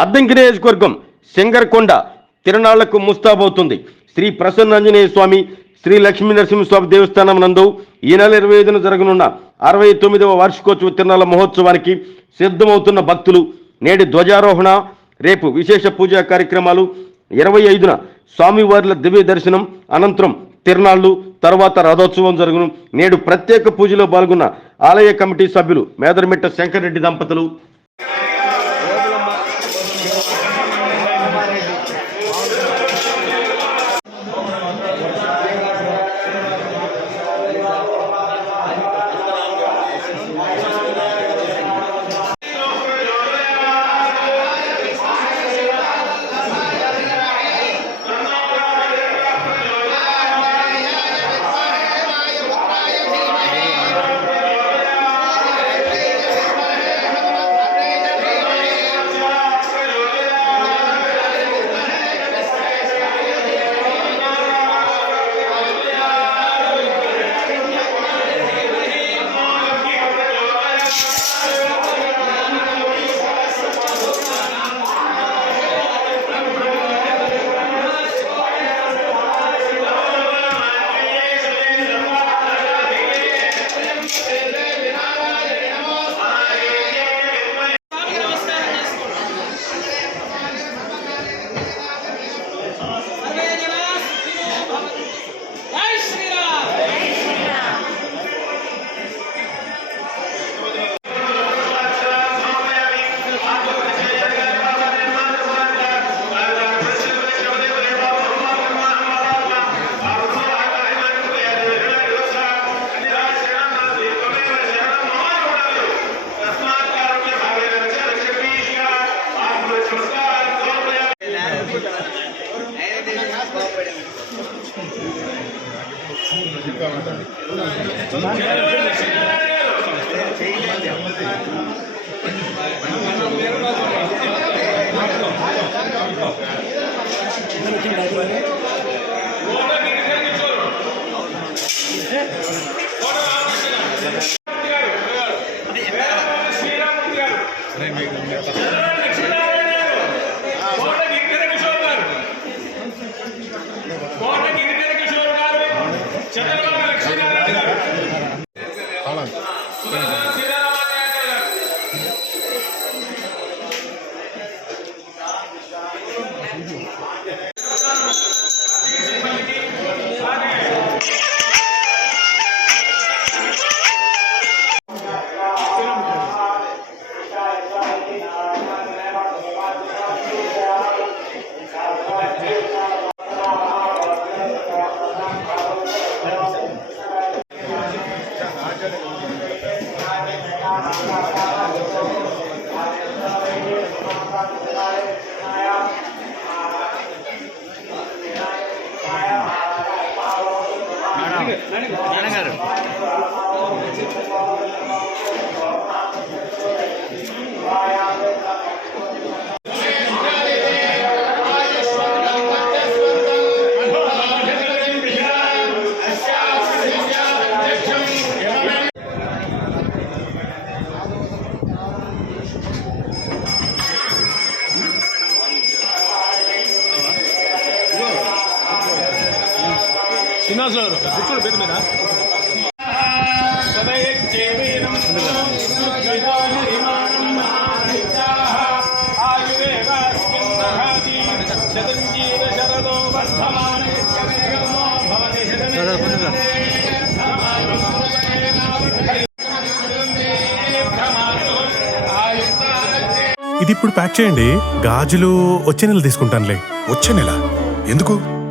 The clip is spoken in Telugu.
అద్దంకి నియోజకవర్గం శంకరకొండ తిరణాళ్ళకు ముస్తాబవుతుంది. శ్రీ ప్రసన్నాంజనేయ స్వామి శ్రీ లక్ష్మీ నరసింహస్వామి దేవస్థానం నందు ఈ నెల ఇరవై ఐదున జరగనున్న అరవై తొమ్మిదవ వార్షికోత్సవ తిరణాల మహోత్సవానికి సిద్ధమవుతున్న భక్తులు నేటి ధ్వజారోహణ రేపు విశేష పూజా కార్యక్రమాలు ఇరవై ఐదున స్వామివార్ల దివ్య దర్శనం అనంతరం తిరణాళ్ళు తర్వాత రథోత్సవం జరుగును. నేడు ప్రత్యేక పూజలో పాల్గొన్న ఆలయ కమిటీ సభ్యులు మేదరమిట్ట శంకర్రెడ్డి దంపతులు కోట గిరికర నాన్నగారు. శ్రీనివాస్ గారు. కూర్చోండి పేరు మీద. ఇది ఇప్పుడు ప్యాక్ చేయండి. గాజులు వచ్చే నెల తీసుకుంటానులే. వచ్చే నెల? ఎందుకు?